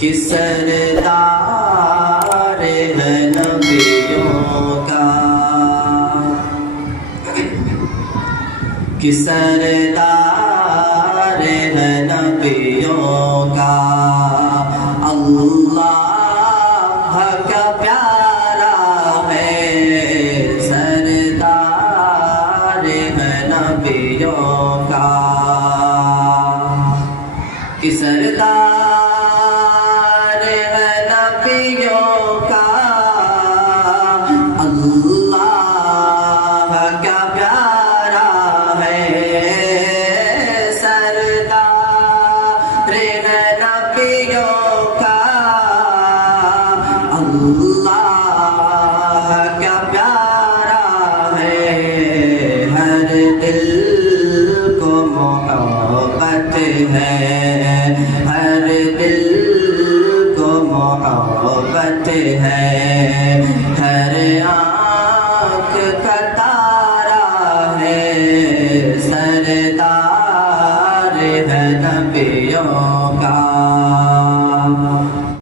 کہ سردار ہے نبیوں کا، کہ سردار ہے نبیوں کا، اللہ کا پیارا ہے، سردار ہے نبیوں کا، کہ سردار ہے نبیوں کا، اللہ کا پیارا ہے، سردار ہے نبیوں کا، اللہ کا پیارا ہے، ہر دل کو محبت ہے، ہر دل کو محبت ہے، ہر آنکھ کا تارا ہے، سردار ہے نبیوں کا۔